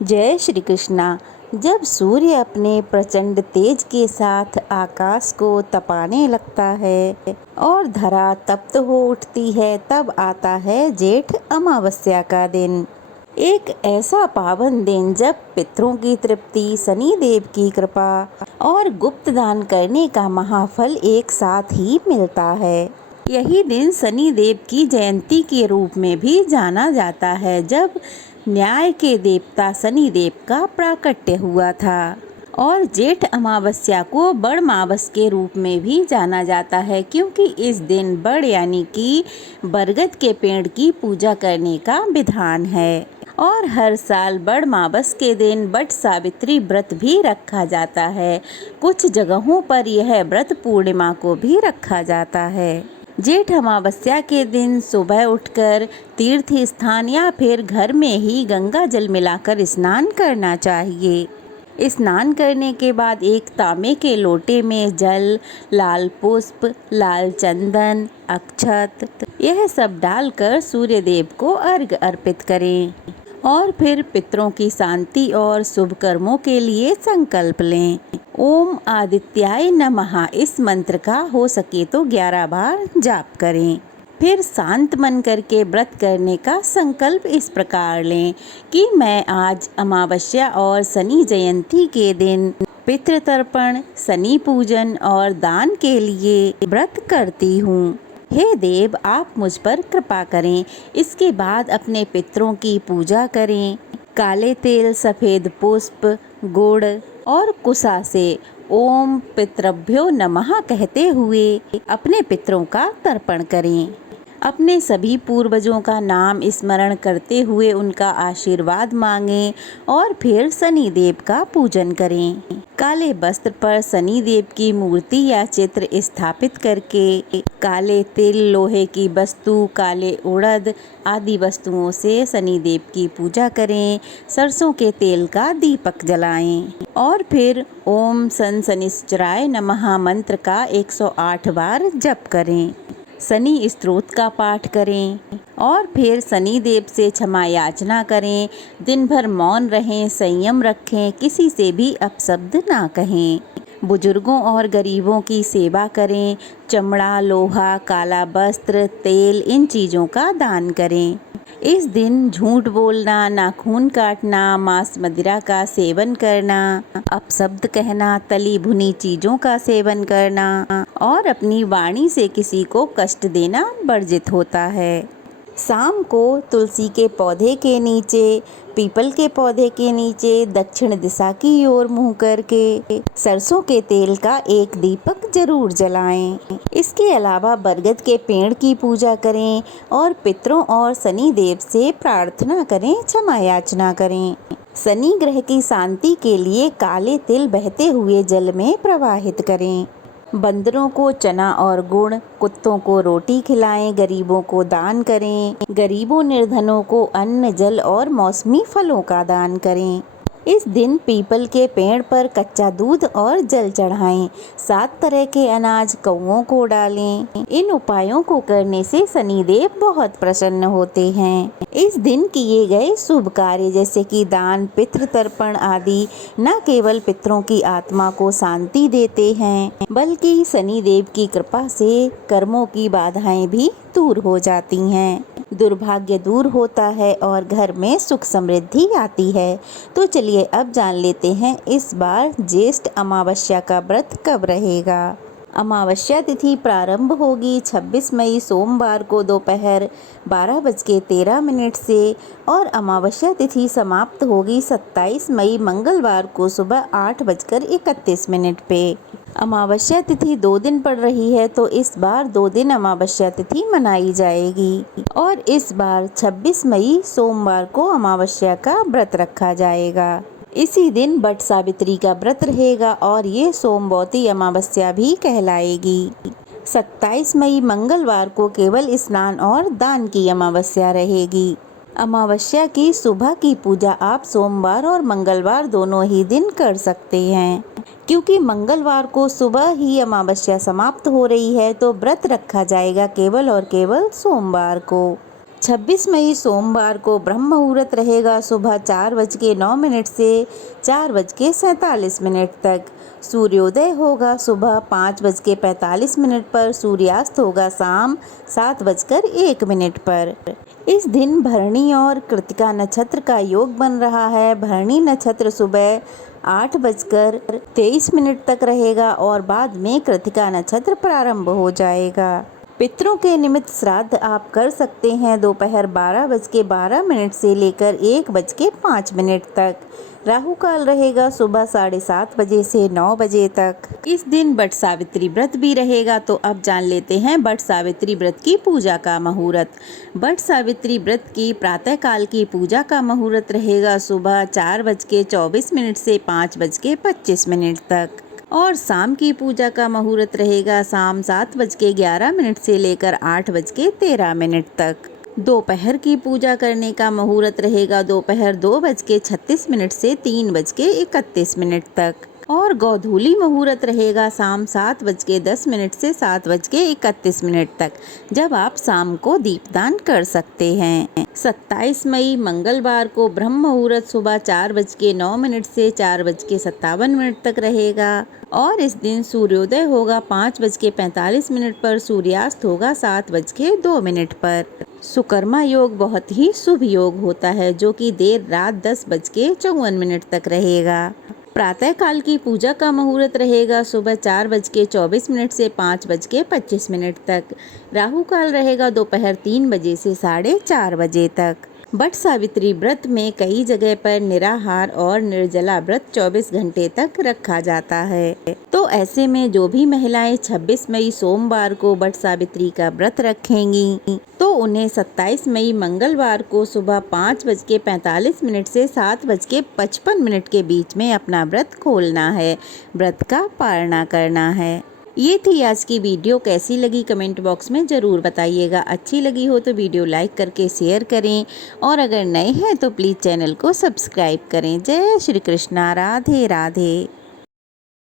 जय श्री कृष्णा। जब सूर्य अपने प्रचंड तेज के साथ आकाश को तपाने लगता है और धरा तप्त हो उठती है, तब आता है जेठ अमावस्या का दिन। एक ऐसा पावन दिन जब पितरों की तृप्ति, शनिदेव की कृपा और गुप्त दान करने का महाफल एक साथ ही मिलता है। यही दिन शनिदेव की जयंती के रूप में भी जाना जाता है, जब न्याय के देवता शनिदेव का प्राकट्य हुआ था। और जेठ अमावस्या को बड़ मावस के रूप में भी जाना जाता है, क्योंकि इस दिन बड़ यानी कि बरगद के पेड़ की पूजा करने का विधान है। और हर साल बड़ मावस के दिन बट सावित्री व्रत भी रखा जाता है। कुछ जगहों पर यह व्रत पूर्णिमा को भी रखा जाता है। जेठ अमावस्या के दिन सुबह उठकर तीर्थ स्थान या फिर घर में ही गंगा जल मिलाकर स्नान करना चाहिए। स्नान करने के बाद एक तांबे के लोटे में जल, लाल पुष्प, लाल चंदन, अक्षत यह सब डालकर सूर्य देव को अर्घ्य अर्पित करें और फिर पितरों की शांति और शुभ कर्मों के लिए संकल्प लें। ओम आदित्याय नमः इस मंत्र का हो सके तो 11 बार जाप करें। फिर शांत मन करके व्रत करने का संकल्प इस प्रकार लें कि मैं आज अमावस्या और शनि जयंती के दिन पितृतर्पण, शनि पूजन और दान के लिए व्रत करती हूँ। हे देव, आप मुझ पर कृपा करें। इसके बाद अपने पितरों की पूजा करें। काले तेल, सफ़ेद पुष्प, गुड़ और कुसा से ओम पितृभ्यो नमः कहते हुए अपने पितरों का तर्पण करें। अपने सभी पूर्वजों का नाम स्मरण करते हुए उनका आशीर्वाद मांगें और फिर शनिदेव का पूजन करें। काले वस्त्र पर शनिदेव की मूर्ति या चित्र स्थापित करके काले तिल, लोहे की वस्तु, काले उड़द आदि वस्तुओं से शनिदेव की पूजा करें। सरसों के तेल का दीपक जलाएं और फिर ओम सन शनिश्चराय नमः मंत्र का 108 बार जप करें। शनि स्तोत्र का पाठ करें और फिर शनि देव से क्षमा याचना करें। दिन भर मौन रहें, संयम रखें, किसी से भी अपशब्द ना कहें। बुजुर्गों और गरीबों की सेवा करें। चमड़ा, लोहा, काला वस्त्र, तेल इन चीज़ों का दान करें। इस दिन झूठ बोलना, नाखून काटना, मांस मदिरा का सेवन करना, अपशब्द कहना, तली भुनी चीज़ों का सेवन करना और अपनी वाणी से किसी को कष्ट देना वर्जित होता है। शाम को तुलसी के पौधे के नीचे, पीपल के पौधे के नीचे दक्षिण दिशा की ओर मुँह करके सरसों के तेल का एक दीपक जरूर जलाएं। इसके अलावा बरगद के पेड़ की पूजा करें और पितरों और शनि देव से प्रार्थना करें, क्षमा याचना करें। शनि ग्रह की शांति के लिए काले तिल बहते हुए जल में प्रवाहित करें। बंदरों को चना और गुड़, कुत्तों को रोटी खिलाएं, गरीबों को दान करें। गरीबों निर्धनों को अन्न, जल और मौसमी फलों का दान करें। इस दिन पीपल के पेड़ पर कच्चा दूध और जल चढ़ाएं। 7 तरह के अनाज कौओं को डालें। इन उपायों को करने से शनिदेव बहुत प्रसन्न होते हैं। इस दिन किए गए शुभ कार्य जैसे कि दान, पितृतर्पण आदि न केवल पितरों की आत्मा को शांति देते हैं, बल्कि शनिदेव की कृपा से कर्मों की बाधाएं भी दूर हो जाती हैं, दुर्भाग्य दूर होता है और घर में सुख समृद्धि आती है। तो चलिए अब जान लेते हैं इस बार ज्येष्ठ अमावस्या का व्रत कब रहेगा। अमावस्या तिथि प्रारंभ होगी 26 मई सोमवार को दोपहर 12:13 से और अमावस्या तिथि समाप्त होगी 27 मई मंगलवार को सुबह 8:31 पे। अमावस्या तिथि 2 दिन पड़ रही है, तो इस बार 2 दिन अमावस्या तिथि मनाई जाएगी और इस बार 26 मई सोमवार को अमावस्या का व्रत रखा जाएगा। इसी दिन बट सावित्री का व्रत रहेगा और ये सोमवती अमावस्या भी कहलाएगी। 27 मई मंगलवार को केवल स्नान और दान की अमावस्या रहेगी। अमावस्या की सुबह की पूजा आप सोमवार और मंगलवार दोनों ही दिन कर सकते हैं। क्योंकि मंगलवार को सुबह ही अमावस्या समाप्त हो रही है, तो व्रत रखा जाएगा केवल और केवल सोमवार को। 26 मई सोमवार को ब्रह्म मुहूर्त रहेगा सुबह 4:09 से 4:47 तक। सूर्योदय होगा सुबह 5:45 पर। सूर्यास्त होगा शाम 7:01 पर। इस दिन भरणी और कृतिका नक्षत्र का योग बन रहा है। भरणी नक्षत्र सुबह 8:23 तक रहेगा और बाद में कृतिका नक्षत्र प्रारंभ हो जाएगा। पितरों के निमित्त श्राद्ध आप कर सकते हैं दोपहर 12:12 से लेकर 1:05 तक। राहु काल रहेगा सुबह 7:30 बजे से 9 बजे तक। इस दिन बट सावित्री व्रत भी रहेगा। तो अब जान लेते हैं बट सावित्री व्रत की पूजा का मुहूर्त। बट सावित्री व्रत की प्रातः काल की पूजा का मुहूर्त रहेगा सुबह 4:24 से 5:25 तक और शाम की पूजा का मुहूर्त रहेगा शाम 7:11 से लेकर 8:13 तक। दोपहर की पूजा करने का मुहूर्त रहेगा दोपहर 2:36 से 3:31 तक और गोधूली मुहूर्त रहेगा शाम 7:10 से 7:31 तक, जब आप शाम को दीपदान कर सकते हैं। 27 मई मंगलवार को ब्रह्म मुहूर्त सुबह 4:09 से 4:57 तक रहेगा और इस दिन सूर्योदय होगा 5:45 पर। सूर्यास्त होगा 7:02 पर। सुकर्मा योग बहुत ही शुभ योग होता है जो कि देर रात 10:54 तक रहेगा। प्रातः काल की पूजा का मुहूर्त रहेगा सुबह 4:24 से 5:25 तक। राहु काल रहेगा दोपहर 3 बजे से 4:30 बजे तक। बट सावित्री व्रत में कई जगह पर निराहार और निर्जला व्रत 24 घंटे तक रखा जाता है। तो ऐसे में जो भी महिलाएं 26 मई सोमवार को बट सावित्री का व्रत रखेंगी तो उन्हें 27 मई मंगलवार को सुबह 5:45 से 7:55 के बीच में अपना व्रत खोलना है, व्रत का पालना करना है। ये थी आज की वीडियो। कैसी लगी कमेंट बॉक्स में ज़रूर बताइएगा। अच्छी लगी हो तो वीडियो लाइक करके शेयर करें और अगर नए हैं तो प्लीज़ चैनल को सब्सक्राइब करें। जय श्री कृष्णा। राधे राधे।